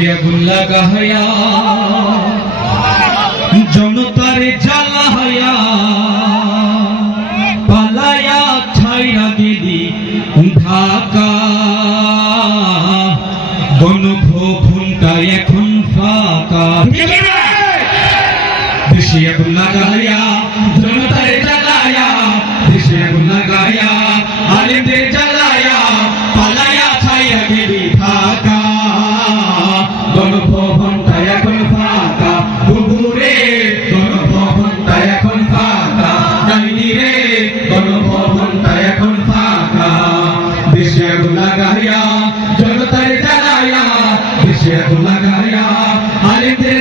দেশে আগুন লাগায়া জনতার জ্বালায়া পালায়া ছাইরা গেলি ঢাকা গণভবনটা এখন ফাঁকা দেশে আগুন লাগায়া জনতার জ্বালায়া দেশে আগুন লাগায়া আলেমদের জ্বালায়া পালায়া ছাইরা গেলি ঢাকা গণভবনটা এখন ফাঁকা বুবুরে গণভবনটা এখন ফাঁকা ডাইনি রে গণভবনটা এখন ফাঁকা দেশে আগুন লাগায়া জনতার জ্বালায়া দেশে আগুন লাগায়া আলেমদের